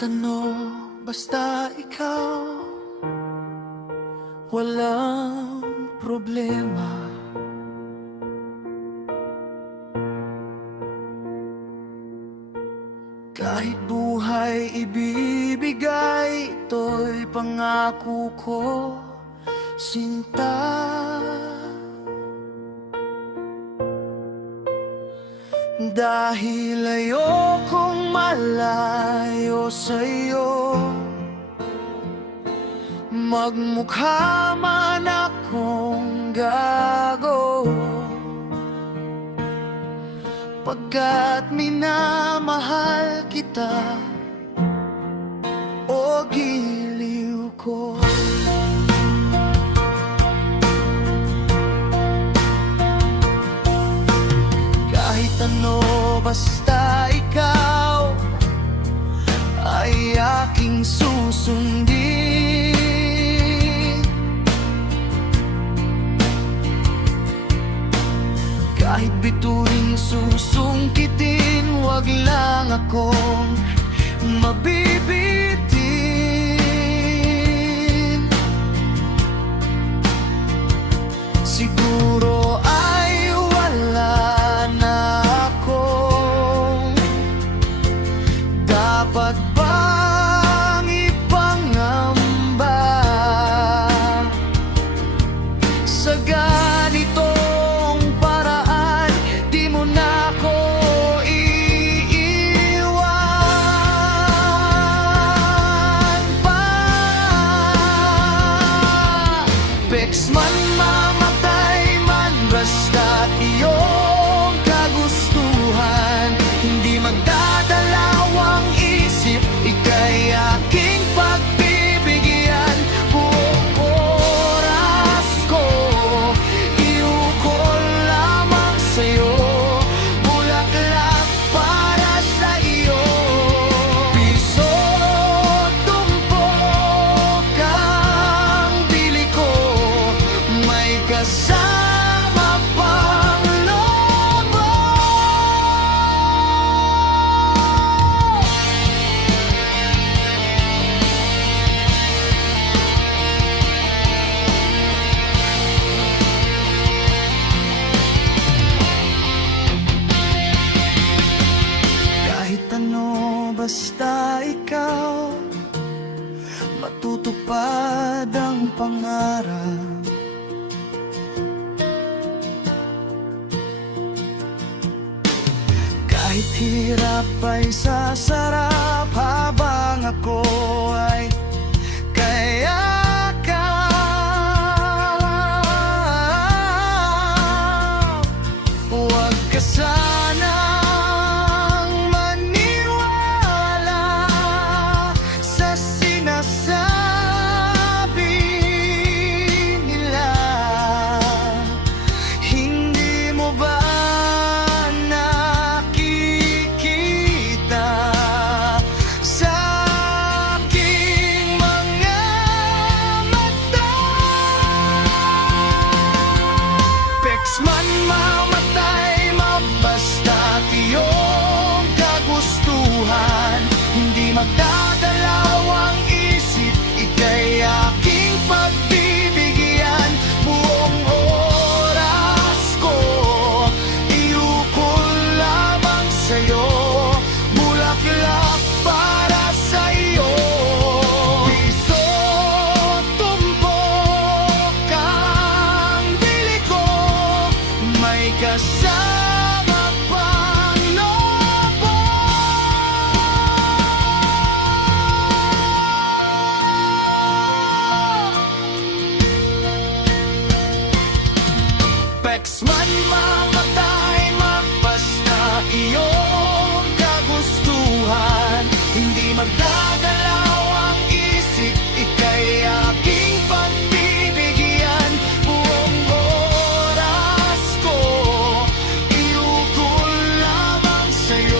ano, basta ikaw, walang problema. Kahit buhay ibibigay, ito'y pangako ko, sinta. Dahil ayokong malayo sa'yo, magmukha man akong gago, pagkat minamahal kita, o giliw ko. Kahit ano, basta ikaw ay aking susundin. Kahit bituin susungkitin, wag lang akong mabibitin. Siguro ay wala na akong dapat bang ipangamba sa ganitong paraan. Di mo na ako iiwan pa. Peks man, mamatay man, basta't iyong kagustuhan. Hindi magdadalawang isip, ika'y aking pagbibigyan. Buong oras ko, iukol lamang sa'yo, bulaklak para sa iyo. Piso, tumpok ang bili ko, may kasama pang lobo. Kahit ano, basta ikaw, matutupad ang pangarap. Kahit hirap ay sasarap, habang ako ay kayakap. Huwag ka sanang maniwala sa sinasabi nila. Hindi mo ba nakikita sa aking mga mata? Peks man, mamatay, mabasta't iyong kagustuhan. Hindi magdadalawang isip, ika'y aking pagbibigyan. Buong oras ko, iukol lamang sa'yo, bulaklak para sa iyo. Piso, tumpok ang bili ko, may kasama pang lobo. Peks man, mamatay, mabasta iyong kagustuhan. Hindi magdadalawang isip, ika'y aking pagbibigyan. Buong oras ko, iukol lamang sa'yo,